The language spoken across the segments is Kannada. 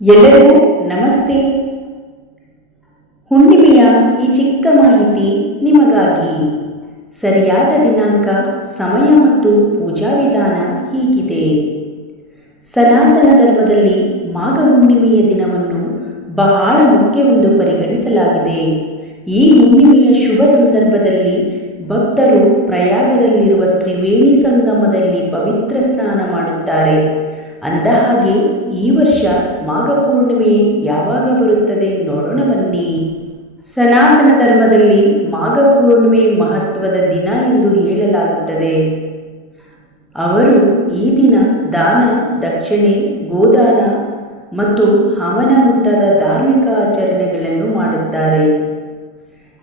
ಎಲ್ಲರಿಗೂ ನಮಸ್ತೆ. ಹುಣ್ಣಿಮೆಯ ಈ ಚಿಕ್ಕ ಮಾಹಿತಿ ನಿಮಗಾಗಿ. ಸರಿಯಾದ ದಿನಾಂಕ, ಸಮಯ ಮತ್ತು ಪೂಜಾ ವಿಧಾನ ಹೀಗಿದೆ. ಸನಾತನ ಧರ್ಮದಲ್ಲಿ ಮಾಘ ಹುಣ್ಣಿಮೆಯ ದಿನವನ್ನು ಬಹಳ ಮುಖ್ಯವೆಂದು ಪರಿಗಣಿಸಲಾಗಿದೆ. ಈ ಹುಣ್ಣಿಮೆಯ ಶುಭ ಸಂದರ್ಭದಲ್ಲಿ ಭಕ್ತರು ಪ್ರಯಾಗದಲ್ಲಿರುವ ತ್ರಿವೇಣಿ ಸಂಗಮದಲ್ಲಿ ಪವಿತ್ರ ಸ್ನಾನ ಮಾಡುತ್ತಾರೆ. ಅಂದಹಾಗೆ ಈ ವರ್ಷ ಮಾಘ ಪೂರ್ಣಿಮೆ ಯಾವಾಗ ಬರುತ್ತದೆ ನೋಡೋಣ ಬನ್ನಿ. ಸನಾತನ ಧರ್ಮದಲ್ಲಿ ಮಾಘ ಪೂರ್ಣಿಮೆ ಮಹತ್ವದ ದಿನ ಎಂದು ಹೇಳಲಾಗುತ್ತದೆ. ಅವರು ಈ ದಿನ ದಾನ, ದಕ್ಷಿಣೆ, ಗೋದಾನ ಮತ್ತು ಹವನ ಮುಂತಾದ ಧಾರ್ಮಿಕ ಆಚರಣೆಗಳನ್ನು ಮಾಡುತ್ತಾರೆ.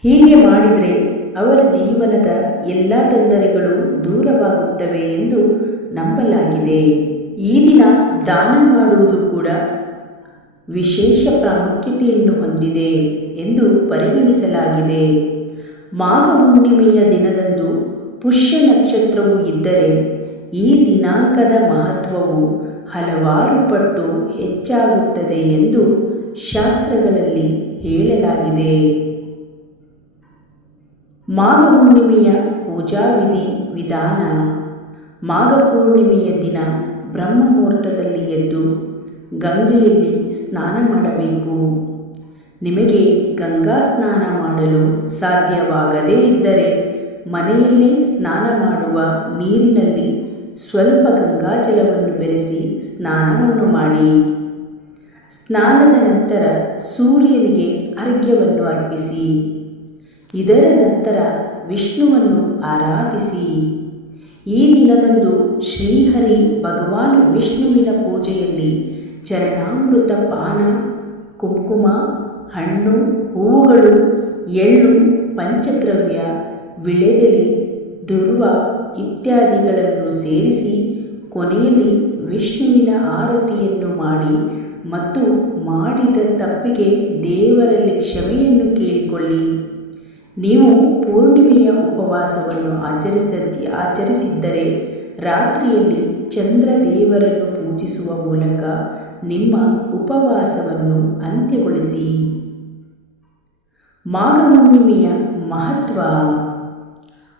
ಹೀಗೆ ಮಾಡಿದರೆ ಅವರ ಜೀವನದ ಎಲ್ಲ ತೊಂದರೆಗಳು ದೂರವಾಗುತ್ತವೆ ಎಂದು ನಂಬಲಾಗಿದೆ. ಈ ದಿನ ದಾನ ಮಾಡುವುದು ಕೂಡ ವಿಶೇಷ ಪ್ರಾಮುಖ್ಯತೆಯನ್ನು ಹೊಂದಿದೆ ಎಂದು ಪರಿಗಣಿಸಲಾಗಿದೆ. ಮಾಘ ಹುಣ್ಣಿಮೆಯ ದಿನದಂದು ಪುಷ್ಯ ನಕ್ಷತ್ರವು ಇದ್ದರೆ ಈ ದಿನಾಂಕದ ಮಹತ್ವವು ಹಲವಾರು ಪಟ್ಟು ಹೆಚ್ಚಾಗುತ್ತದೆ ಎಂದು ಶಾಸ್ತ್ರಗಳಲ್ಲಿ ಹೇಳಲಾಗಿದೆ. ಮಾಘ ಹುಣ್ಣಿಮೆಯ ಪೂಜಾ ವಿಧಿ ವಿಧಾನ ಮಾಘ ಪೂರ್ಣಿಮೆಯ ದಿನ ಬ್ರಹ್ಮ ಮುಹೂರ್ತದಲ್ಲಿ ಎದ್ದು ಗಂಗೆಯಲ್ಲಿ ಸ್ನಾನ ಮಾಡಬೇಕು. ನಿಮಗೆ ಗಂಗಾ ಸ್ನಾನ ಮಾಡಲು ಸಾಧ್ಯವಾಗದೇ ಇದ್ದರೆ ಮನೆಯಲ್ಲಿ ಸ್ನಾನ ಮಾಡುವ ನೀರಿನಲ್ಲಿ ಸ್ವಲ್ಪ ಗಂಗಾಜಲವನ್ನು ಬೆರೆಸಿ ಸ್ನಾನವನ್ನು ಮಾಡಿ. ಸ್ನಾನದ ನಂತರ ಸೂರ್ಯನಿಗೆ ಅರ್ಘ್ಯವನ್ನು ಅರ್ಪಿಸಿ. ಇದರ ನಂತರ ವಿಷ್ಣುವನ್ನು ಆರಾಧಿಸಿ. ಈ ದಿನದಂದು ಶ್ರೀಹರಿ ಭಗವಾನ್ ವಿಷ್ಣುವಿನ ಪೂಜೆಯಲ್ಲಿ ಚರಣಾಮೃತ ಪಾನ, ಕುಂಕುಮ, ಹಣ್ಣು, ಹೂವುಗಳು, ಎಳ್ಳು, ಪಂಚದ್ರವ್ಯ, ವಿಳೆದೆಲೆ, ದುರ್ವ ಇತ್ಯಾದಿಗಳನ್ನು ಸೇರಿಸಿ ಕೊನೆಯಲ್ಲಿ ವಿಷ್ಣುವಿನ ಆರತಿಯನ್ನು ಮಾಡಿ ಮತ್ತು ಮಾಡಿದ ತಪ್ಪಿಗೆ ದೇವರಲ್ಲಿ ಕ್ಷಮೆಯನ್ನು ಕೇಳಿಕೊಳ್ಳಿ. ನೀವು ಪೂರ್ಣಿಮೆಯ ಉಪವಾಸವನ್ನು ಆಚರಿಸದಿ, ಆಚರಿಸಿದ್ದರೆ ರಾತ್ರಿಯಲ್ಲಿ ಚಂದ್ರ ದೇವರನ್ನು ಪೂಜಿಸುವ ಮೂಲಕ ನಿಮ್ಮ ಉಪವಾಸವನ್ನು ಅಂತ್ಯಗೊಳಿಸಿ. ಮಾಘ ಮಹತ್ವ.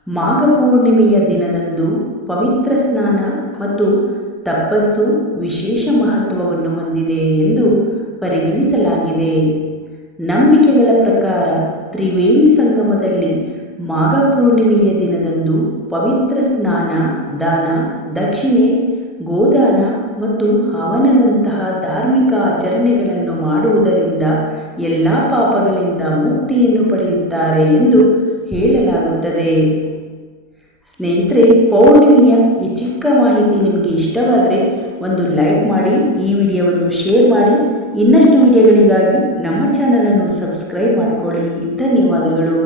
ಮಾಘ ಪೂರ್ಣಿಮೆಯ ದಿನದಂದು ಪವಿತ್ರ ಸ್ನಾನ ಮತ್ತು ತಪಸ್ಸು ವಿಶೇಷ ಮಹತ್ವವನ್ನು ಹೊಂದಿದೆ ಎಂದು ಪರಿಗಣಿಸಲಾಗಿದೆ. ನಂಬಿಕೆಗಳ ಪ್ರಕಾರ ತ್ರಿವೇಣಿ ಸಂಗಮದಲ್ಲಿ ಮಾಘ ಪೂರ್ಣಿಮೆಯ ದಿನದಂದು ಪವಿತ್ರ ಸ್ನಾನ, ದಾನ, ದಕ್ಷಿಣೆ, ಗೋದಾನ ಮತ್ತು ಹವನದಂತಹ ಧಾರ್ಮಿಕ ಆಚರಣೆಗಳನ್ನು ಮಾಡುವುದರಿಂದ ಎಲ್ಲ ಪಾಪಗಳಿಂದ ಮುಕ್ತಿಯನ್ನು ಪಡೆಯುತ್ತಾರೆ ಎಂದು ಹೇಳಲಾಗುತ್ತದೆ. ಸ್ನೇಹಿತರೆ, ಪೌರ್ಣಿಮೆಯ ಈ ಚಿಕ್ಕ ಮಾಹಿತಿ ನಿಮಗೆ ಇಷ್ಟವಾದರೆ ಒಂದು ಲೈಕ್ ಮಾಡಿ ಈ ವಿಡಿಯೋವನ್ನು ಶೇರ್ ಮಾಡಿ. ಇನ್ನಷ್ಟು ವಿಡಿಯೋಗಳಿಗಾಗಿ ನಮ್ಮ ಚಾನಲನ್ನು ಸಬ್ಸ್ಕ್ರೈಬ್ ಮಾಡಿಕೊಳ್ಳಿ. ಧನ್ಯವಾದಗಳು.